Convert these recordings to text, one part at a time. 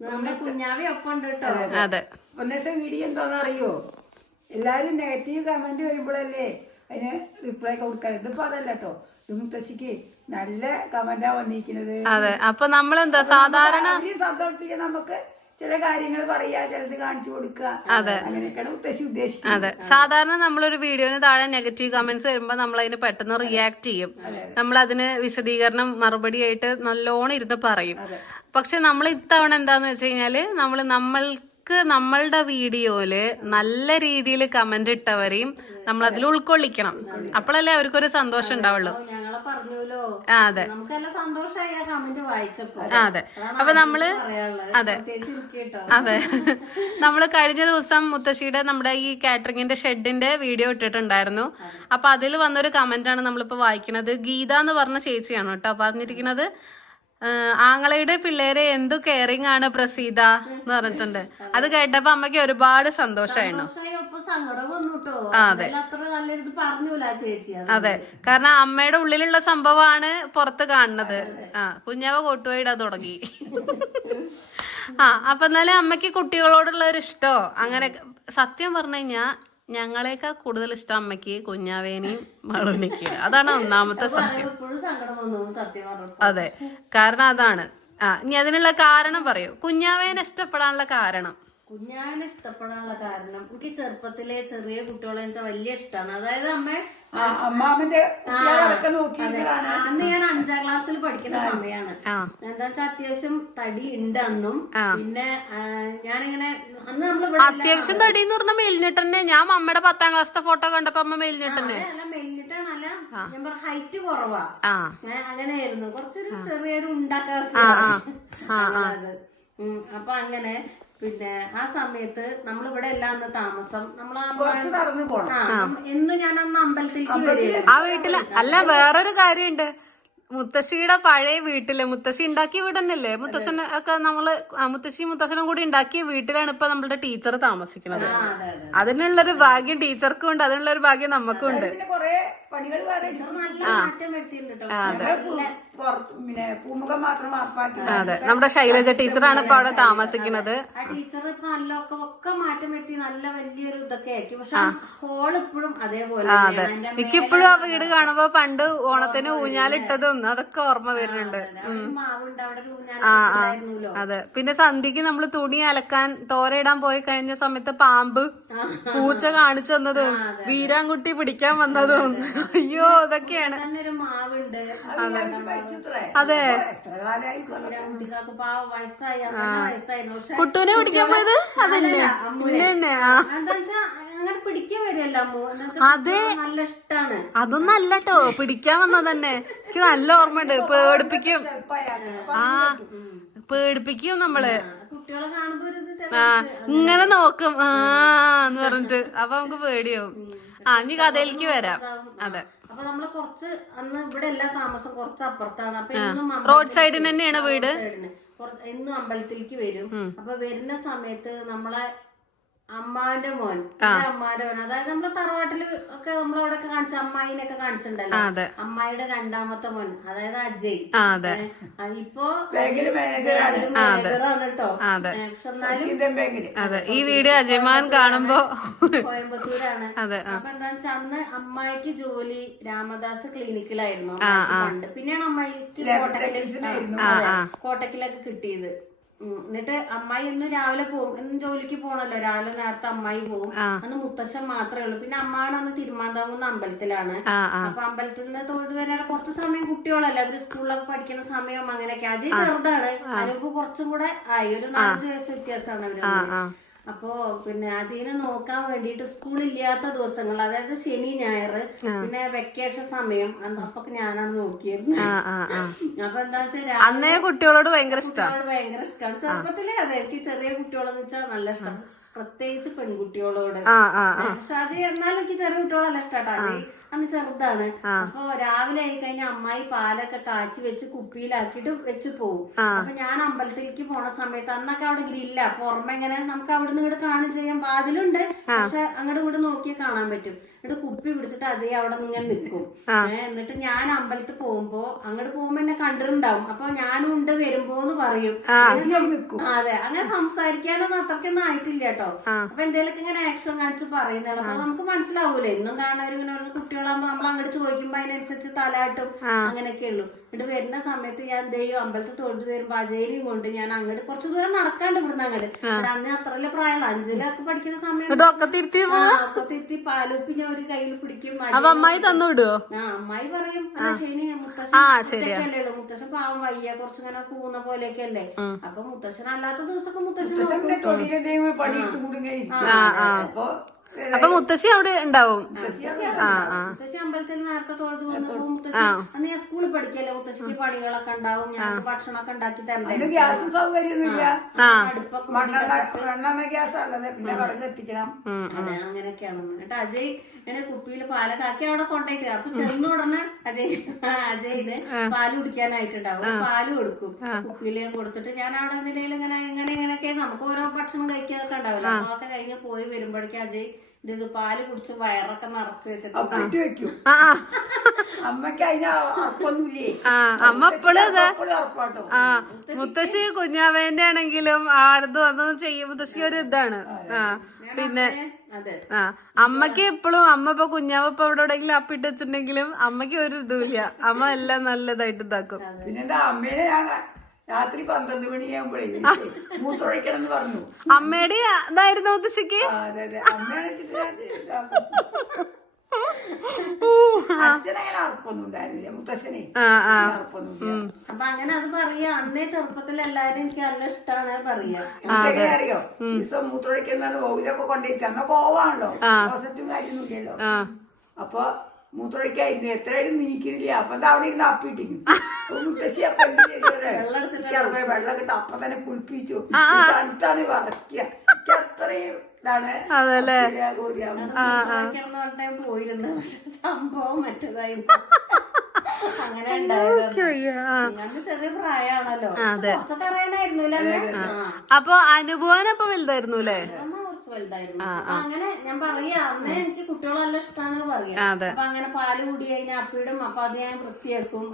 നമ്മുടെ കുഞ്ഞാവി ഒപ്പം ഉണ്ട് കേട്ടോ. അതെ, ഇന്നത്തെ വീഡിയോ എന്താണെന്ന് അറിയോ? എല്ലാരും നെഗറ്റീവ് കമന്റ് വരുമ്പോഴല്ലേ അതിന് റിപ്ലൈ കൊടുക്കാൻ. ഇതിപ്പോ അതല്ല കേട്ടോ, ഇത് മുത്തശ്ശിക്ക് നല്ല കമന്റാ വന്നിരിക്കുന്നത്. അതെ. അപ്പൊ നമ്മളെന്താ സാധാരണ സന്തോഷിപ്പിക്കാൻ നമുക്ക് ചില കാര്യങ്ങൾ പറയാ, ചിലത് കാണിച്ചു കൊടുക്കുക, അങ്ങനെയൊക്കെയാണ് മുത്തശ്ശി ഉദ്ദേശിക്കുന്നത്. അതെ, സാധാരണ നമ്മളൊരു വീഡിയോന് താഴെ നെഗറ്റീവ് കമന്റ്സ് വരുമ്പോ നമ്മൾ അതിന് പെട്ടെന്ന് റിയാക്ട് ചെയ്യും. നമ്മൾ അതിന് വിശദീകരണം മറുപടി ആയിട്ട് നല്ലോണം ഇരുന്ന് പറയും. പക്ഷെ നമ്മൾ ഇത്തവണ എന്താന്ന് വെച്ച് കഴിഞ്ഞാല് നമ്മൾക്ക് നമ്മളുടെ വീഡിയോയില് നല്ല രീതിയിൽ കമന്റ് ഇട്ടവരെയും നമ്മൾ അതിൽ ഉൾക്കൊള്ളിക്കണം. അപ്പോഴല്ലേ അവർക്കൊരു സന്തോഷം ഉണ്ടാവുള്ളൂ. ഞങ്ങളെ പറഞ്ഞല്ലോ. അതെ, നമുക്കെല്ലാം സന്തോഷമായി ആ കമന്റ് വായിച്ചപ്പോ. അതെ. അപ്പൊ നമ്മള് അതെ അതെ നമ്മള് കഴിഞ്ഞ ദിവസം മുത്തശ്ശിയുടെ നമ്മുടെ ഈ കാറ്ററിംഗിന്റെ ഷെഡിന്റെ വീഡിയോ ഇട്ടിട്ടുണ്ടായിരുന്നു. അപ്പൊ അതിൽ വന്നൊരു കമന്റ് ആണ് നമ്മളിപ്പോ വായിക്കുന്നത്. ഗീത എന്ന് പറഞ്ഞ ചേച്ചിയാണ് കേട്ടോ പറഞ്ഞിരിക്കുന്നത്. ആങ്ങളയുടെ പിള്ളേരെ എന്തു കെയറിങ് ആണ് പ്രസീത എന്ന് പറഞ്ഞിട്ടുണ്ട്. അത് കേട്ടപ്പോ അമ്മയ്ക്ക് ഒരുപാട് സന്തോഷമായിരുന്നു. അതെ, കാരണം അമ്മയുടെ ഉള്ളിലുള്ള സംഭവമാണ് പുറത്ത് കാണുന്നത്. കുഞ്ഞാവ കോട്ടുപോയിടാൻ തുടങ്ങി. അപ്പൊ എന്നാലും അമ്മയ്ക്ക് കുട്ടികളോടുള്ള ഒരു ഇഷ്ടോ അങ്ങനെ. സത്യം പറഞ്ഞു കഴിഞ്ഞാ ഞങ്ങളെക്കാൾ കൂടുതൽ ഇഷ്ടം അമ്മയ്ക്ക് കുഞ്ഞാവേനെയും മളുണ്ണിക്കാണ്. അതാണ് ഒന്നാമത്തെ സത്യം. അതെ, കാരണം അതാണ്. ഇനി അതിനുള്ള കാരണം പറയൂ. കുഞ്ഞാവേനെ ഇഷ്ടപ്പെടാനുള്ള കാരണം. കുഞ്ഞാവിനെ ഇഷ്ടപ്പെടാനുള്ള കാരണം എനിക്ക് ചെറുപ്പത്തിലെ ചെറിയ കുട്ടികളെ വലിയ ഇഷ്ടമാണ്. അതായത് അമ്മാമന്റെ അന്ന് ഞാൻ 5ാം ക്ലാസ്സിൽ പഠിക്കുന്ന സമയമാണ്. എന്താ വെച്ചാൽ അത്യാവശ്യം തടി ഉണ്ട് അന്നും. പിന്നെ ഞാനിങ്ങനെ അന്ന് നമ്മള് അത്യാവശ്യം തടി എന്ന് പറഞ്ഞ മെലിഞ്ഞിട്ടന്നെ. ഞാൻ അമ്മയുടെ 10ാം ക്ലാസ്സിലെ ഫോട്ടോ കണ്ടപ്പോ അമ്മ മെലിഞ്ഞിട്ടന്നെ. മെലിഞ്ഞിട്ടാണല്ല, ഞാൻ പറഞ്ഞ ഹൈറ്റ് കുറവാ. അങ്ങനെയായിരുന്നു, കുറച്ചൊരു ചെറിയൊരു ഉണ്ടാക്കാൻ. അപ്പൊ അങ്ങനെ പിന്നെ ആ സമയത്ത് നമ്മളിവിടെ എല്ലാം അന്ന് താമസം എന്നും ഞാൻ അന്ന് അമ്പലത്തിലേക്ക് വരിക. ആ വീട്ടില് അല്ല, വേറൊരു കാര്യമുണ്ട്. മുത്തശ്ശിയുടെ പഴയ വീട്ടില് മുത്തശ്ശി ഉണ്ടാക്കിയ വീട് തന്നെയല്ലേ മുത്തശ്ശൻ ഒക്കെ നമ്മള് മുത്തശ്ശനും കൂടി ഉണ്ടാക്കിയ വീട്ടിലാണ് ഇപ്പൊ നമ്മളുടെ ടീച്ചർ താമസിക്കുന്നത്. അതിനുള്ളൊരു ഭാഗ്യം ടീച്ചർക്കും ഉണ്ട്, അതിനുള്ളൊരു ഭാഗ്യം നമുക്കും ഉണ്ട്. അതെ, നമ്മുടെ ശൈലജ ടീച്ചറാണ് ഇപ്പൊ അവിടെ താമസിക്കുന്നത്. ആ ടീച്ചർ ഇപ്പൊ ഒക്കെ മാറ്റം വരുത്തി നല്ല വലിയൊരു ഇതൊക്കെ ആക്കി. പക്ഷെ ഹോൾ ഇപ്പോഴും അതേപോലെ. അതെ, എനിക്കിപ്പോഴും ആ വീട് കാണുമ്പോ പണ്ട് ഓണത്തിന് ഊഞ്ഞാലിട്ടതും അതൊക്കെ ഓർമ്മ വരുന്നുണ്ട്. അതെ, പിന്നെ സന്ധ്യക്ക് നമ്മള് തുണി അലക്കാൻ തോരയിടാൻ പോയി കഴിഞ്ഞ സമയത്ത് പാമ്പ് പൂച്ച കാണിച്ചു തന്നതും വീരാൻകുട്ടി പിടിക്കാൻ വന്നതും അയ്യോ അതൊക്കെയാണ്. അതെ, കുട്ടൂനെ പിടിക്കാൻ പോയത് അതന്നെ. അങ്ങനെ പിടിക്കാൻ വരില്ല. അതെ, നല്ല ഇഷ്ടാണ്. അതൊന്നും അല്ലട്ടോ, പിടിക്കാൻ വന്നത് തന്നെ. എനിക്ക് നല്ല ഓർമ്മയുണ്ട്. പേടിപ്പിക്കും. പേടിപ്പിക്കും നമ്മള്. കുട്ടികളെ കാണുമ്പോ ഇങ്ങനെ നോക്കും എന്ന് പറഞ്ഞിട്ട്. അപ്പൊ നമുക്ക് പേടിയാവും. ഇനി കഥയിലേക്ക് വരാം. അതെ, അപ്പൊ നമ്മള് കുറച്ച് അന്ന് ഇവിടെ എല്ലാ താമസം കുറച്ച് അപ്പുറത്താണ്. അപ്പൊ റോഡ് സൈഡിന് തന്നെയാണ് വീട്. എന്നും അമ്പലത്തിലേക്ക് വരും. അപ്പൊ വരുന്ന സമയത്ത് നമ്മളെ അമ്മാന്റെ മോൻ, അമ്മാന്റെ മോൻ, അതായത് നമ്മളെ തറവാട്ടില് ഒക്കെ നമ്മളവിടെ കാണിച്ച അമ്മായിനൊക്കെ കാണിച്ചിട്ടുണ്ടല്ലോ. അമ്മായിയുടെ 2ാമത്തെ മോൻ, അതായത് അജയ്. ഇപ്പൊ മാനേജറാണ് കേട്ടോ. അതെ, ഈ വീഡിയോ അജയ്മാൻ കാണുമ്പോ കോയമ്പത്തൂരാണ്. അപ്പൊ എന്താ വെച്ചാൽ അന്ന് അമ്മായിക്ക് ജോലി രാമദാസ് ക്ലിനിക്കിലായിരുന്നു പണ്ട്. പിന്നെയാണ് അമ്മായിക്ക് കോട്ടക്കിലൊക്കെ കിട്ടിയത്. എന്നിട്ട് അമ്മായി എന്നും രാവിലെ പോകും, എന്നും ജോലിക്ക് പോകണല്ലോ. രാവിലെ നേരത്തെ അമ്മായി പോകും. അന്ന് മുത്തശ്ശൻ മാത്രമേ ഉള്ളൂ. പിന്നെ അമ്മാണ് അന്ന് തിരുമാന്താകുന്ന അമ്പലത്തിലാണ്. അപ്പൊ അമ്പലത്തിൽ നിന്ന് തൊഴുത് വരാൻ കുറച്ച് സമയം കുട്ടികളല്ല, അവര് സ്കൂളിലൊക്കെ പഠിക്കുന്ന സമയം അങ്ങനെയൊക്കെ. അജയ് ചെറുതാണ്, അനൂപ് കുറച്ചും കൂടെ ആയി, ഒരു 4 വയസ്സ് വ്യത്യാസമാണ് അവര്. അപ്പോ പിന്നെ അജയിനെ നോക്കാൻ വേണ്ടിട്ട് സ്കൂളില്ലാത്ത ദിവസങ്ങൾ, അതായത് ശനി ഞായർ പിന്നെ വെക്കേഷൻ സമയം, അപ്പൊ ഞാനാണ് നോക്കിയിരുന്നത്. അപ്പൊ എന്താ വെച്ചാൽ അന്നേ കുട്ടികളോട് ഭയങ്കര ഇഷ്ടമാണ്. ചെറുപ്പത്തിലേ അതെ, എനിക്ക് ചെറിയ കുട്ടികളെന്ന് വെച്ചാൽ നല്ല ഇഷ്ടം, പ്രത്യേകിച്ച് പെൺകുട്ടികളോട്. പക്ഷെ അത് എന്നാലും എനിക്ക് ചെറിയ കുട്ടികളല്ല ഇഷ്ടാട്ടോ. അന്ന് ചെറുതാണ്. അപ്പൊ രാവിലെ ആയി കഴിഞ്ഞാൽ അമ്മായി പാലൊക്കെ കാച്ചി വെച്ച് കുപ്പിയിലാക്കിയിട്ട് വെച്ച് പോകും. അപ്പൊ ഞാൻ അമ്പലത്തിലേക്ക് പോണ സമയത്ത് അന്നൊക്കെ അവിടെ ഗ്രില്ല പുറമെ ഇങ്ങനെ നമുക്ക് അവിടെ നിന്ന് ഇങ്ങോട്ട് കാണും ചെയ്യാൻ, വാതിലുണ്ട് പക്ഷെ അങ്ങോട്ട് ഇങ്ങോട്ട് നോക്കിയാൽ കാണാൻ പറ്റും. എന്നിട്ട് കുപ്പി പിടിച്ചിട്ട് അതേ അവിടെ നിന്ന് ഇങ്ങനെ നിൽക്കും. എന്നിട്ട് ഞാൻ അമ്പലത്തിൽ പോകുമ്പോ അങ്ങോട്ട് പോകുമ്പോ എന്നെ കണ്ടിട്ടുണ്ടാവും. അപ്പൊ ഞാനും ഉണ്ട് വരുമ്പോന്ന് പറയും. അതെ, അങ്ങനെ സംസാരിക്കാനൊന്നും അത്രക്കൊന്നും ആയിട്ടില്ല കേട്ടോ. അപ്പൊ എന്തേലൊക്കെ ഇങ്ങനെ ആക്ഷൻ കാണിച്ച് പറയുന്നതാണ്. അപ്പൊ നമുക്ക് മനസ്സിലാവൂലേ, എന്നും കാണാൻ ഇങ്ങനെ കുട്ടികളാകുമ്പോ നമ്മൾ അങ്ങോട്ട് ചോദിക്കുമ്പോ അതിനനുസരിച്ച് തലാട്ടും അങ്ങനെയൊക്കെ ഉള്ളൂ. എന്നിട്ട് വരുന്ന സമയത്ത് ഞാൻ ദൈവം അമ്പലത്തിൽ തൊഴുത് വരുമ്പോ അജയനെയും കൊണ്ട് ഞാൻ അങ്ങോട്ട് കുറച്ച് ദൂരം നടക്കാണ്ട് ഇവിടുന്ന് അങ്ങോട്ട്. അന്ന് അത്രല്ലേ പ്രായമുള്ള 5-ലൊക്കെ പഠിക്കുന്ന സമയത്ത് ഒക്കെ തിരുത്തി പാലുപ്പി ഞാൻ ഒരു കയ്യിൽ പിടിക്കും. അമ്മായി തന്നു വിടുവോ? അമ്മായി പറയും അല്ല ശനി മുത്തശ്ശനല്ലേ ഉള്ളൂ, മുത്തശ്ശൻ പാവം വയ്യ കുറച്ചിങ്ങനെ കൂന്ന പോലെയൊക്കെ അല്ലേ. അപ്പൊ മുത്തശ്ശൻ അല്ലാത്ത ദിവസമൊക്കെ മുത്തശ്ശൻ അപ്പൊ മുത്തശ്ശി അവിടെ ഉണ്ടാവും. മുത്തശ്ശി അമ്പലത്തിൽ നേരത്തെ തൊഴുതു വന്നപ്പോ മുത്തശ്ശി അന്ന് ഞാൻ സ്കൂളിൽ പഠിക്കല്ലേ, മുത്തശ്ശിക്ക് പണികളൊക്കെ ഉണ്ടാവും, ഞാൻ ഭക്ഷണമൊക്കെ ഉണ്ടാക്കി തരണ്ടേ. ഗ്യാസും സൗകര്യമൊന്നുമില്ല, അതെ അങ്ങനെയൊക്കെയാണ്. എന്നിട്ട് അജയ് ഇങ്ങനെ കുപ്പിയിൽ പാലൊക്കെ ആക്കി അവിടെ കൊണ്ടുപോയിട്ട് അപ്പൊ ചെന്ന ഉടനെ അജയിന് പാല് കുടിക്കാനായിട്ടുണ്ടാവും. പാല് കൊടുക്കും കുപ്പിയിൽ കൊടുത്തിട്ട് ഞാൻ അവിടെ എന്തെങ്കിലും ഇങ്ങനെയൊക്കെ നമുക്ക് ഓരോ ഭക്ഷണം കഴിക്കാതൊക്കെ ഉണ്ടാവില്ല. അപ്പൊ അതൊക്കെ കഴിഞ്ഞ് പോയി വരുമ്പോഴേക്കും അജയ് ഇത് പാല് കുടിച്ച് വയറൊക്കെ നിറച്ച് വെച്ചിട്ട് വെക്കും. അമ്മക്ക് അതിന് അപ്പൊന്നുമില്ലേ, അമ്മ എപ്പോഴും മുത്തശ്ശി കുഞ്ഞാവേന്റെ ആണെങ്കിലും ആർതും അതൊന്നും ചെയ്യും മുത്തശ്ശി ഒരു ഇതാണ്. പിന്നെ അമ്മക്ക് എപ്പോഴും അമ്മ ഇപ്പൊ കുഞ്ഞാവ് ഇപ്പൊ എവിടെ എവിടെയെങ്കിലും അപ്പിട്ട് വെച്ചിട്ടുണ്ടെങ്കിലും അമ്മക്ക് ഒരു ഇതുമില്ല, അമ്മ എല്ലാം നല്ലതായിട്ട് ഇതാക്കും. പിന്നെ അമ്മേനെ രാത്രി 12 മണിയാകുമ്പോഴേ മൂത്രമൊഴിക്കണം എന്ന് പറഞ്ഞു. അമ്മയുടെ ഇതായിരുന്നു മുത്തശ്ശിക്ക്. അച്ഛനങ്ങനെ അർപ്പൊന്നും ഉണ്ടായിരുന്നില്ല, മുത്തശ്ശനെ അർപ്പൊന്നും. അപ്പൊ അങ്ങനെ അത് പറയാ. അന്നേ ചെറുപ്പത്തിൽ എല്ലാരും എനിക്ക് നല്ല ഇഷ്ടമാണ് പറയാ. അറിയോ ദിവസം മൂത്രമൊഴിക്കുന്നത് ഓവിലൊക്കെ കൊണ്ടിരിക്കുക, അന്ന് കോവാണല്ലോ, ക്ലോസറ്റും കാര്യമൊന്നും ഇല്ലല്ലോ. അപ്പൊ മൂത്രമൊഴിക്കായിരുന്നു, എത്രയായാലും നീക്കുന്നില്ല. അപ്പൊ അവിടെ ഇരുന്ന് അപ്പിട്ടിരിക്കും. മുത്തശ്ശി അപ്പൊ വെള്ളം കിട്ടും, അപ്പൊ തന്നെ കുളിപ്പിച്ചു തണുത്താന്ന് വറക്കുക. അത്രയും ഇതാണ് പോയിരുന്നു. പക്ഷെ സംഭവം മറ്റേതായിരുന്നു. അങ്ങനെ ഉണ്ടായിരുന്നു. ചെറിയ പ്രായമാണല്ലോ, കുറച്ചൊക്കെ അറിയണായിരുന്നു. അപ്പൊ അനുഭവം അപ്പൊ വലുതായിരുന്നു അല്ലേ? വലുതായിരുന്നു. അപ്പൊ അങ്ങനെ ഞാൻ പറയാ അന്ന് എനിക്ക് കുട്ടികളെ നല്ല ഇഷ്ടമാണ് പറയാ. അപ്പൊ അങ്ങനെ പാല് കൂടി കഴിഞ്ഞാൽ അപ്പിടും. അപ്പൊ അത് ഞാൻ വൃത്തിയാക്കും.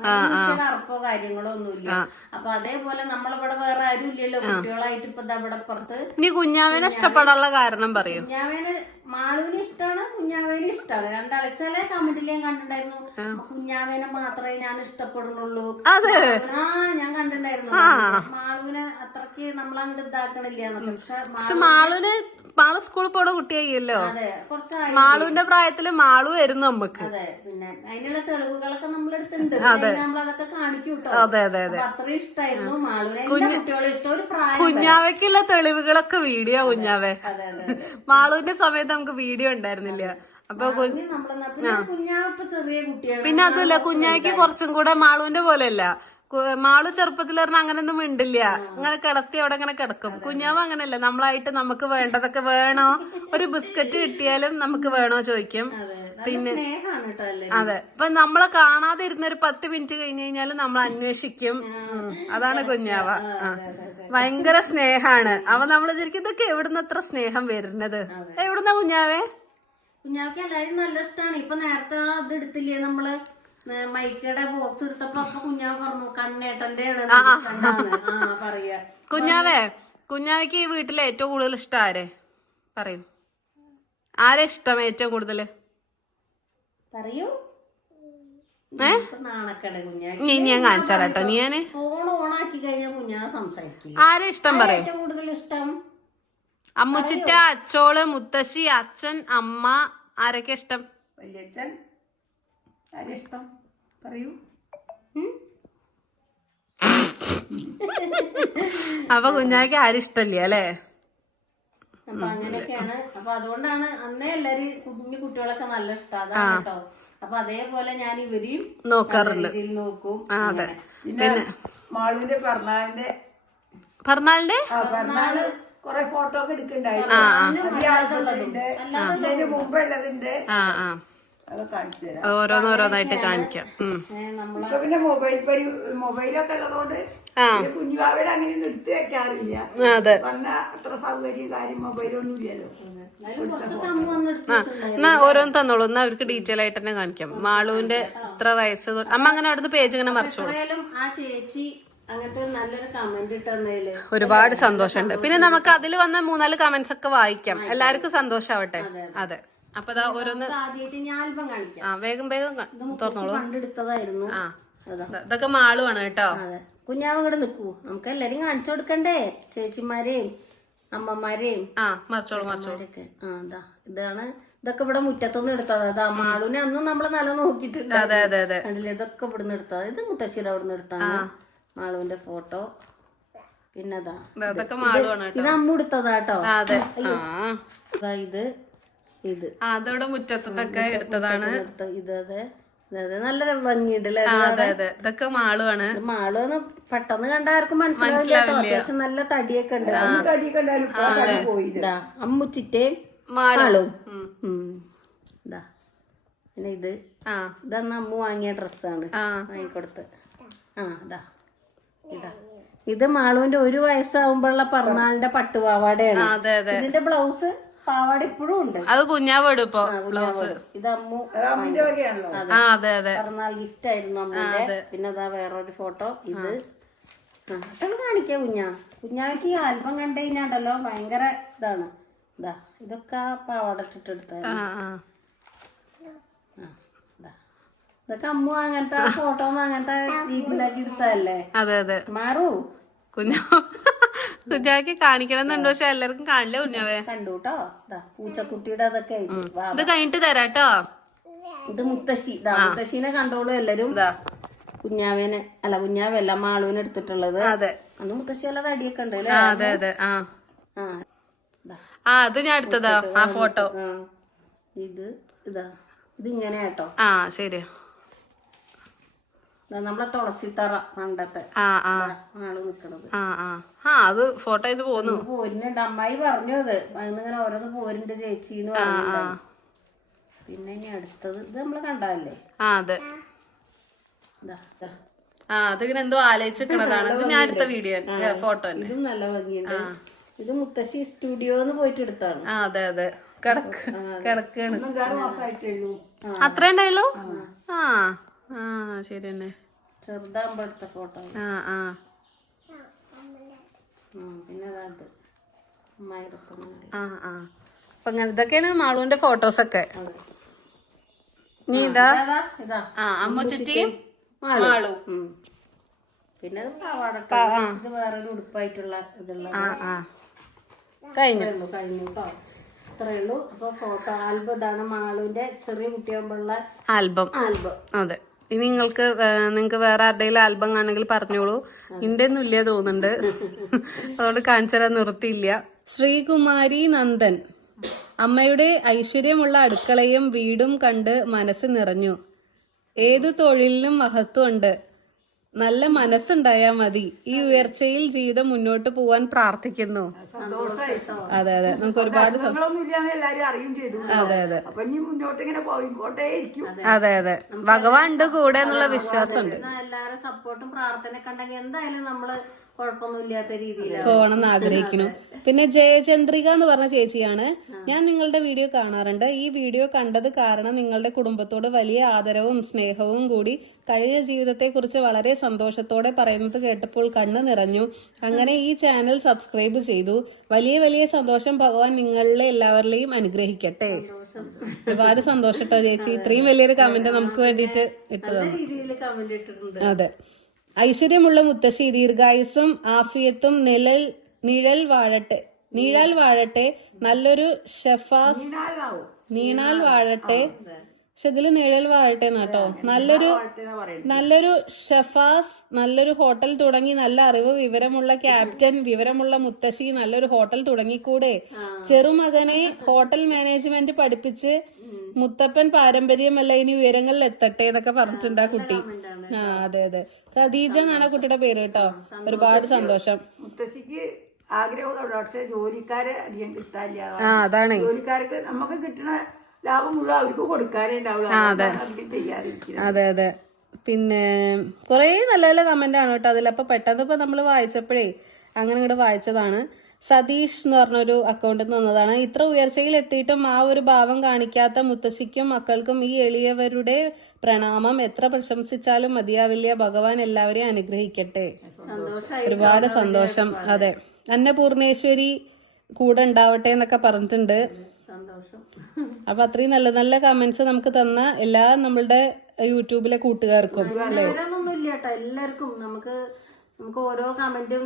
അറപ്പോ കാര്യങ്ങളോ ഒന്നുമില്ല. അപ്പൊ അതേപോലെ നമ്മളിവിടെ വേറെ ആരും ഇല്ലല്ലോ കുട്ടികളായിട്ട്. ഇപ്പൊ ഇവിടെ പുറത്ത് നീ കുഞ്ഞാവേനെ ഇഷ്ടപ്പെടാനുള്ള കാരണം പറയും. കുഞ്ഞാവേന് മാളുവിന് ഇഷ്ടമാണ്, കുഞ്ഞാവേനെ ഇഷ്ടമാണ്. രണ്ടാളെ ചില കമന്റിൽ ഞാൻ കണ്ടിട്ടുണ്ടായിരുന്നു കുഞ്ഞാവേനെ മാത്രമേ ഞാൻ ഇഷ്ടപ്പെടുന്നുള്ളൂ. ഞാൻ കണ്ടിട്ടുണ്ടായിരുന്നു മാളുവിനെ അത്രക്ക് നമ്മളങ്ങോട്ട് ഇതാക്കണില്ല എന്നൊക്കെ. പക്ഷെ മാളുവിന് മാളു സ്കൂളിൽ പോണ കുട്ടിയായില്ലോ. മാളുവിന്റെ പ്രായത്തില് മാളു വരുന്നു നമുക്ക്. അതെ, പിന്നെ അതിനുള്ള തെളിവുകളൊക്കെ നമ്മളെടുത്തുണ്ട്. നമ്മളതൊക്കെ കാണിക്കും കേട്ടോ. അതെ അതെ അതെ, അത്രയും ഇഷ്ടമായിരുന്നു മാളുവിനെ. കുട്ടികളെ ഇഷ്ടം ഒരു പ്രായം. കുഞ്ഞാവയ്ക്കുള്ള തെളിവുകളൊക്കെ വീഡിയോ കുഞ്ഞാവേ. മാളുവിന്റെ സമയത്ത് നമുക്ക് വീഡിയോ ഉണ്ടായിരുന്നില്ല. അപ്പൊ കുഞ്ഞാവ ചെറിയ കുട്ടിയാണ്. പിന്നെ അതുമല്ല കുഞ്ഞാവയ്ക്ക് കുറച്ചും കൂടെ മാളുവിന്റെ പോലെയല്ല. മാളു ചെറുപ്പത്തിൽ പറഞ്ഞാൽ അങ്ങനെയൊന്നും മിണ്ടില്ല, അങ്ങനെ കിടത്തി അവിടെ അങ്ങനെ കിടക്കും. കുഞ്ഞാവ് അങ്ങനെയല്ല, നമ്മളായിട്ട് നമുക്ക് വേണ്ടതൊക്കെ വേണോ, ഒരു ബിസ്ക്കറ്റ് കിട്ടിയാലും നമുക്ക് വേണോ ചോദിക്കും. പിന്നെ അതെ, ഇപ്പൊ നമ്മളെ കാണാതെ ഇരുന്ന ഒരു 10 മിനിറ്റ് കഴിഞ്ഞ് കഴിഞ്ഞാലും നമ്മൾ അന്വേഷിക്കും. അതാണ് കുഞ്ഞാവ. ഭയങ്കര സ്നേഹാണ്. അപ്പൊ നമ്മള് ശരിക്കും ഇതൊക്കെ എവിടുന്ന് എത്ര സ്നേഹം വരുന്നത്? എവിടുന്ന കുഞ്ഞാവേ? കുഞ്ഞാവയ്ക്ക് എല്ലാരും നല്ല ഇഷ്ടമാണ്. ഇപ്പൊ നേരത്തെ ഇത് എടുത്തില്ലേ നമ്മള് മൈക്കയുടെ ബോക്സ് എടുത്തപ്പോ അപ്പൊ കുഞ്ഞാവ് പറഞ്ഞു കണ്ണേട്ടന്റെ പറയാ. കുഞ്ഞാവേ, കുഞ്ഞാവയ്ക്ക് ഈ വീട്ടിലെ ഏറ്റവും കൂടുതൽ ഇഷ്ടം ആരെ പറയും? ആരെ ഇഷ്ടം ഏറ്റവും കൂടുതൽ പറയൂ? നാണക്കട നീ ഞാൻ കാണിച്ചാലോ. നീ ഫോൺ ഓണാക്കി കഴിഞ്ഞാൽ കുഞ്ഞാവ് സംസാരിക്കും. ആരെ ഇഷ്ടം പറയും? ഏറ്റവും കൂടുതൽ ഇഷ്ടം അമ്മുച്ചിറ്റ, അച്ചോള്, മുത്തശ്ശി, അച്ഛൻ, അമ്മ, ആരൊക്കെ ഇഷ്ടം? വല്യച്ഛൻ ഇഷ്ടം പറയൂ. അപ്പൊ കുഞ്ഞാക്ക് ആരും ഇഷ്ടല്ല അല്ലേ? അപ്പൊ അങ്ങനെയൊക്കെയാണ്. അപ്പൊ അതുകൊണ്ടാണ് അന്നേ എല്ലാരും കുഞ്ഞു കുട്ടികളൊക്കെ നല്ല ഇഷ്ടമാണ് കേട്ടോ. അപ്പൊ അതേപോലെ ഞാൻ ഇവരെയും നോക്കാറുണ്ട്, നോക്കും. പിന്നെ മാളുവിന്റെ പിറന്നാളിന്റെ കൊറേ ഫോട്ടോ ഒക്കെ എടുക്കണ്ടായിരുന്നു. മുമ്പുള്ളതുണ്ട്. അത് കാണിച്ചു തരാം. ഓരോന്നോരോന്നായിട്ട് കാണിക്കാം. നമ്മള് ഇപ്പൊ പിന്നെ മൊബൈലൊക്കെ ഉള്ളതുകൊണ്ട് കുഞ്ഞുവാവയുടെ അങ്ങനെയൊന്നും എടുത്തു വെക്കാറില്ല. അതെ. പറഞ്ഞ അത്ര സൗകര്യം കാര്യം മൊബൈലൊന്നും ഇല്ലല്ലോ. കുറച്ചൊക്കെ അമ്മ വന്ന് എടുത്ത് വെച്ചിട്ടുണ്ടായിരുന്നു. എന്നാ ഓരോന്ന് തന്നോളൂ. എന്നാ അവർക്ക് ഡീറ്റെയിൽ ആയിട്ട് തന്നെ കാണിക്കാം. മാളുവിന്റെ ഇത്ര വയസ്സ് അമ്മ അങ്ങനെ അവിടുന്ന് പേജ് ഇങ്ങനെ മറിച്ചോളൂ. എത്രയായാലും ആ ചേച്ചി അങ്ങനത്തെ നല്ലൊരു കമന്റ് ഇട്ടന്നതില് ഒരുപാട് സന്തോഷമുണ്ട്. പിന്നെ നമുക്ക് അതിൽ വന്ന 3-4 കമന്റ്സ് ഒക്കെ വായിക്കാം. എല്ലാവർക്കും സന്തോഷാവട്ടെ. അതെ. അപ്പൊ ഇതാ ഓരോന്ന് ആദ്യമായിട്ട് ഞാൻ ആൽബം കാണിക്കാം. വേഗം തുറന്നോളൂ. കണ്ടെടുത്തതായിരുന്നു. ഇതൊക്കെ മാളുവാണ് കേട്ടോ. അതെ. കുഞ്ഞാവ് ഇവിടെ നിക്കൂ, നമുക്ക് എല്ലാരും കാണിച്ചു കൊടുക്കണ്ടേ, ചേച്ചിമാരെയും അമ്മമാരെയും മറിച്ചോളൂ. ഒക്കെ. ഇതാണ് ഇതൊക്കെ ഇവിടെ മുറ്റത്തൊന്നും എടുത്തത്. അതാ മാളുവിനെ അന്നും നമ്മള് നല്ല നോക്കിയിട്ടുണ്ട്. കണ്ടില്ലേ, ഇതൊക്കെ ഇവിടുന്ന് എടുത്തത്. ഇത് മുത്തശ്ശിയുടെ അവിടുന്ന് എടുത്താണ് മാളുവിന്റെ ഫോട്ടോ. പിന്നെ ഇത് അമ്മ എടുത്തതാട്ടോ. ഇത് അതോടെ മുറ്റത്തൊക്കെ എടുത്തതാണ്. ഇത് നല്ല ഭംഗിയുണ്ടല്ലേ. ഇതൊക്കെ മാളുവാണ്. മാള് പെട്ടെന്ന് കണ്ടാർക്കും മനസ്സിലാവില്ല. അത്യാവശ്യം നല്ല തടിയൊക്കെ ഉണ്ട്. അമ്മുച്ചിറ്റേം മാളും. ഇതാ പിന്നെ ഇതന്ന് അമ്മ വാങ്ങിയ ഡ്രസ്സാണ് വാങ്ങിക്കൊടുത്ത്. ഇത് മാളുവിന്റെ 1 വയസ്സാവുമ്പോഴുള്ള പിറന്നാളിന്റെ പട്ടുപാവാടയാണ്. ഇതിന്റെ ബ്ലൗസ് പാവാട ഇപ്പോഴും ഉണ്ട്. അത് കുഞ്ഞാവോട് ഇപ്പൊ ബ്ലൗസ്. ഇത് അമ്മു പിറന്നാൾ ഗിഫ്റ്റ് ആയിരുന്നു അമ്മൂന്റെ. പിന്നെ അതാ വേറൊരു ഫോട്ടോ. ഇത് കാണിക്കാം കുഞ്ഞാവയ്ക്ക് ഈ ആൽബം കണ്ടു കഴിഞ്ഞാണ്ടല്ലോ ഭയങ്കര ഇതാണ്. ഇതൊക്കെ പാവാട ഇട്ടിട്ടെടുത്തായിരുന്നു. ഇതൊക്കെ അമ്മു അങ്ങനത്തെ ഫോട്ടോ അങ്ങനത്തെ രീതിയിലാക്കി എടുത്തതല്ലേ. മാറൂ കുഞ്ഞാക്ക് കാണിക്കണമെന്നുണ്ടോ? പക്ഷെ എല്ലാവർക്കും കാണില്ല. കുഞ്ഞാവേ കണ്ടു കേട്ടോ. പൂച്ചക്കുട്ടിയുടെ അതൊക്കെ ഇത് കഴിഞ്ഞിട്ട് തരാട്ടോ. ഇത് മുത്തശ്ശീനെ കണ്ടോളൂ എല്ലാരും. കുഞ്ഞാവല്ല മാളുവിനെ എടുത്തിട്ടുള്ളത്. അന്ന് മുത്തശ്ശി എല്ലാ തടിയൊക്കെ ഉണ്ട് അല്ലേ. അത് ഞാൻ എടുത്തതാ ആ ഫോട്ടോ. ഇതിങ്ങനെ കേട്ടോ. ശരി. നമ്മളെ തുളസിത്തറ പണ്ടത്തെ ആള് നിക്കണത്. അത് ഫോട്ടോ ഇത് പോന്നു പോരുന്നുണ്ട്. അമ്മായി പറഞ്ഞു അത് ഇങ്ങനെ ഓരോന്ന് പോരുന്നുണ്ട് ചേച്ചിന്ന് പറഞ്ഞു. പിന്നെ ഇനി അടുത്തത് ഇത് നമ്മള് കണ്ടതല്ലേ. അതെ. അതിങ്ങനെ എന്തോ ആലോചിച്ചിരിക്കണതാണ്. ഇത് ഞാൻ എടുത്ത വീഡിയോ ഫോട്ടോ. ഇതും നല്ല ഭംഗിയുണ്ട്. ഇത് മുത്തശ്ശി സ്റ്റുഡിയോന്ന് പോയിട്ട് എടുത്താണ്. അതെ. കിടക്കാണ്. 5 മാസമായിട്ടുള്ളൂ. അത്രേ ഉണ്ടായുള്ളൂ. ശരി തന്നെ. ചെറുതാകുമ്പോ എടുത്ത ഫോട്ടോ. പിന്നെ അപ്പൊ ഇതൊക്കെയാണ് മാളുവിന്റെ ഫോട്ടോസ് ഒക്കെ. ഇനി ഇതാ അമ്മച്ചുറ്റിയും മാളു. പിന്നെ ഇത് വേറൊരു ഉടുപ്പായിട്ടുള്ള ഇതുള്ള കഴിഞ്ഞു കേട്ടോ. ഇത്രേ ഉള്ളൂ. അപ്പൊ ഫോട്ടോ ആൽബം ഇതാണ് മാളുവിന്റെ ചെറിയ കുട്ടിയാകുമ്പോഴുള്ള ആൽബം. അതെ. ഇനി നിങ്ങൾക്ക് വേറെ ആരുടെയും ആൽബം ആണെങ്കിൽ പറഞ്ഞോളൂ. ഇന്റെ ഒന്നും ഇല്ല തോന്നുന്നുണ്ട്. അതുകൊണ്ട് കാണിച്ചു തരാൻ നിർത്തിയില്ല. ശ്രീകുമാരി നന്ദൻ. അമ്മയുടെ ഐശ്വര്യമുള്ള അടുക്കളയും വീടും കണ്ട് മനസ്സ് നിറഞ്ഞു. ഏതു തൊഴിലിനും മഹത്വമുണ്ട്. നല്ല മനസ്സുണ്ടായാ മതി. ഈ ഉയർച്ചയിൽ ജീവിതം മുന്നോട്ട് പോവാൻ പ്രാർത്ഥിക്കുന്നു. അതെ. നമുക്ക് ഒരുപാട് അതെ. ഭഗവാൻ ഉണ്ട് കൂടെ എന്നുള്ള വിശ്വാസമുണ്ട്. എല്ലാരും സപ്പോർട്ടും പ്രാർത്ഥനയൊക്കെ ഉണ്ടെങ്കിൽ എന്തായാലും നമ്മള് കുഴപ്പമൊന്നുമില്ലാത്ത രീതിയിൽ പോകണമെന്ന് ആഗ്രഹിക്കുന്നു. പിന്നെ ജയചന്ദ്രിക എന്ന് പറഞ്ഞ ചേച്ചിയാണ്. ഞാൻ നിങ്ങളുടെ വീഡിയോ കാണാറുണ്ട്. ഈ വീഡിയോ കണ്ടത് കാരണം നിങ്ങളുടെ കുടുംബത്തോട് വലിയ ആദരവും സ്നേഹവും കൂടി കഴിഞ്ഞ ജീവിതത്തെ കുറിച്ച് വളരെ സന്തോഷത്തോടെ പറയുന്നത് കേട്ടപ്പോൾ കണ്ണ് നിറഞ്ഞു. അങ്ങനെ ഈ ചാനൽ സബ്സ്ക്രൈബ് ചെയ്തു. വലിയ സന്തോഷം. ഭഗവാൻ നിങ്ങളെ എല്ലാവരിലെയും അനുഗ്രഹിക്കട്ടെ. ഒരുപാട് സന്തോഷട്ടോ ചേച്ചി. ഇത്രയും വലിയൊരു കമന്റ് നമുക്ക് വേണ്ടിയിട്ട് ഇട്ടതാണ്. അതെ. ഐശ്വര്യമുള്ള മുത്തശ്ശി, ദീർഘായുസ്സും ആഫിയത്തും നിഴൽ വാഴട്ടെ. നല്ലൊരു ഷെഫാസ് നീണാൽ വാഴട്ടെ. പക്ഷെ ഇതില് നിഴൽ വാഴട്ടെ എന്നാട്ടോ. നല്ലൊരു ഷെഫാസ്, നല്ലൊരു ഹോട്ടൽ തുടങ്ങി, നല്ല അറിവ് വിവരമുള്ള ക്യാപ്റ്റൻ, വിവരമുള്ള മുത്തശ്ശി, നല്ലൊരു ഹോട്ടൽ തുടങ്ങിക്കൂടെ? ചെറുമകനെ ഹോട്ടൽ മാനേജ്മെന്റ് പഠിപ്പിച്ച് മുത്തപ്പൻ പാരമ്പര്യമല്ല ഇനി ഉയരങ്ങളിൽ എത്തട്ടെ എന്നൊക്കെ പറഞ്ഞിട്ടുണ്ട് ആ കുട്ടി. അതെ. ഖദീജ എന്നാണ് കുട്ടിയുടെ പേര് കേട്ടോ. ഒരുപാട് സന്തോഷം. മുത്തശ്ശിക്ക് ആഗ്രഹമുള്ള പക്ഷെ ജോലിക്കാരെ അധികം കിട്ടാനില്ല. അതാണ് ജോലിക്കാർക്ക് നമുക്ക് കിട്ടണ ലാഭം മുഴുവൻ അവർക്ക് കൊടുക്കാനേ ഉണ്ടാവുള്ളൂ ചെയ്യാതിരിക്കുന്നത്. അതെ അതെ. പിന്നെ കുറേ നല്ല നല്ല കമന്റ് ആണ് കേട്ടോ അതിൽ. അപ്പൊ പെട്ടെന്ന് ഇപ്പൊ നമ്മൾ വായിച്ചപ്പോഴേ അങ്ങനെ ഇങ്ങോട്ട് വായിച്ചതാണ്. സതീഷ് എന്ന് പറഞ്ഞൊരു അക്കൗണ്ടിൽ നിന്ന് വന്നതാണ്. ഇത്ര ഉയർച്ചയിൽ എത്തിയിട്ടും ആ ഒരു ഭാവം കാണിക്കാത്ത മുത്തശ്ശിക്കും മക്കൾക്കും ഈ എളിയവരുടെ പ്രണാമം. എത്ര പ്രശംസിച്ചാലും മതിയാവില്ല. ഭഗവാൻ എല്ലാവരെയും അനുഗ്രഹിക്കട്ടെ. ഒരുപാട് സന്തോഷം. അതെ, അന്നപൂർണേശ്വരി കൂടെ ഉണ്ടാവട്ടെ എന്നൊക്കെ പറഞ്ഞിട്ടുണ്ട്. സന്തോഷം. അപ്പൊ അത്രയും നല്ല നല്ല കമന്റ്സ് നമുക്ക് തന്ന എല്ലാ നമ്മളുടെ യൂട്യൂബിലെ കൂട്ടുകാർക്കും ഒന്നുമില്ല കേട്ടോ, എല്ലാവർക്കും നമുക്ക് ഓരോ കമന്റും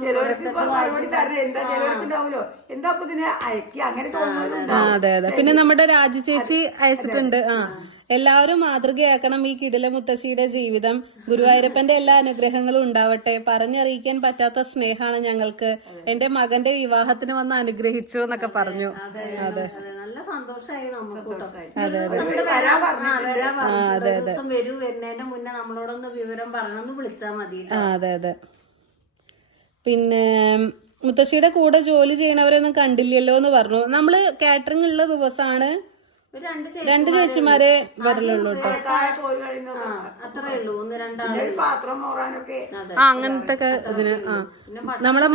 അതെ അതെ. പിന്നെ നമ്മുടെ രാജി ചേച്ചി അയച്ചിട്ടുണ്ട്. എല്ലാവരും മാതൃകയാക്കണം ഈ കിടില മുത്തശ്ശിയുടെ ജീവിതം. ഗുരുവായൂരപ്പന്റെ എല്ലാ അനുഗ്രഹങ്ങളും ഉണ്ടാവട്ടെ. പറഞ്ഞറിയിക്കാൻ പറ്റാത്ത സ്നേഹമാണ് ഞങ്ങൾക്ക്. എന്റെ മകന്റെ വിവാഹത്തിന് വന്ന് അനുഗ്രഹിച്ചു എന്നൊക്കെ പറഞ്ഞു. അതെ, നല്ല സന്തോഷമായി നമുക്ക്. അതെ വരുന്നതിന്റെ മുന്നേ നമ്മളോടൊന്ന് വിവരം പറയണമെന്ന് വിളിച്ചാൽ മതി. അതെ അതെ. പിന്നെ മുത്തശ്ശിയുടെ കൂടെ ജോലി ചെയ്യണവരൊന്നും കണ്ടില്ലല്ലോ എന്ന് പറഞ്ഞു. നമ്മള് കാറ്ററിംഗ് ഉള്ള ദിവസമാണ് രണ്ട് ചേച്ചിമാരെ വരലുള്ളൂ കേട്ടോ. അത്രേ ഉള്ളൂ, ഒന്ന് രണ്ടാളെ പാത്രം മോറാനൊക്കെ അങ്ങനത്തെ ഇതിന്. നമ്മളെ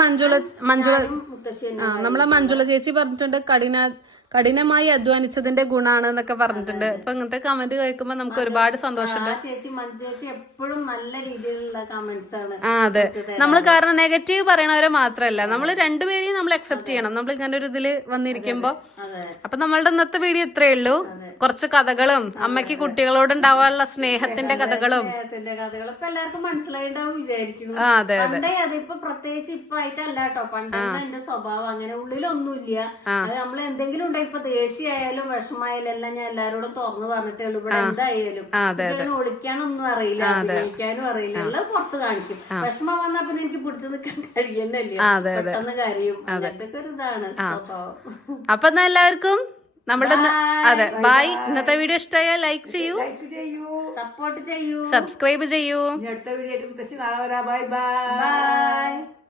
മഞ്ജുള ചേച്ചി പറഞ്ഞിട്ടുണ്ട് കഠിനമായി അധ്വാനിച്ചതിന്റെ ഗുണാണ് എന്നൊക്കെ പറഞ്ഞിട്ടുണ്ട്. അപ്പൊ ഇങ്ങനത്തെ കമന്റ് കേൾക്കുമ്പോ നമുക്ക് ഒരുപാട് സന്തോഷമുണ്ട്. ചേച്ചി ചേച്ചി എപ്പോഴും നല്ല രീതിയിലുള്ള കമന്റ്സ് ആണ്. അതെ, നമ്മൾ കാരണം നെഗറ്റീവ് പറയണവരെ മാത്രല്ല, നമ്മൾ രണ്ടുപേരെയും നമ്മൾ അക്സെപ്റ്റ് ചെയ്യണം. നമ്മൾ ഇങ്ങനെ ഒരു ഇതില് വന്നിരിക്കുമ്പോ. അപ്പൊ നമ്മളുടെ ഇന്നത്തെ വീഡിയോ ഇത്രയേ ഉള്ളൂ. കുറച്ച് കഥകളും അമ്മയ്ക്ക് കുട്ടികളോട് ഉണ്ടാവാനുള്ള സ്നേഹത്തിന്റെ കഥകളും ഇപ്പൊ എല്ലാവർക്കും മനസ്സിലായിണ്ടാവും വിചാരിക്കുന്നു. അതെ അതെ. പണ്ടേ അതിപ്പോ പ്രത്യേകിച്ച് ഇപ്പൊ ആയിട്ടല്ല കേട്ടോ, പണ്ടേ എന്റെ സ്വഭാവം അങ്ങനെ ഉള്ളിലൊന്നുമില്ല. അത് നമ്മൾ എന്തെങ്കിലും ഉണ്ടെങ്കിൽ ഇപ്പൊ ദേഷ്യമായാലും വിഷമായാലും എല്ലാം ഞാൻ എല്ലാരോടും തുറന്നു പറഞ്ഞിട്ടേ ഉള്ളൂ. ഇവിടെ എന്തായാലും ഒളിക്കാനൊന്നും അറിയില്ല, അഭിനയിക്കാനും അറിയില്ല, എല്ലാം പുറത്ത് കാണിക്കും. വിഷമം വന്നാ പിന്നെ എനിക്ക് പിടിച്ചു നിൽക്കാൻ കഴിയുന്നല്ലേ, പെട്ടെന്ന് കാര്യം. അങ്ങനത്തെ ഒരു ഇതാണ് സ്വഭാവം. അപ്പൊ എന്നാ എല്ലാവർക്കും നമ്മുടെ അതെ ബൈ. ഇന്നത്തെ വീഡിയോ ഇഷ്ടമായാൽ ലൈക്ക് ചെയ്യൂ, സപ്പോർട്ട് ചെയ്യൂ, സബ്സ്ക്രൈബ് ചെയ്യൂ. അടുത്ത വീഡിയോ ബൈ ബൈ.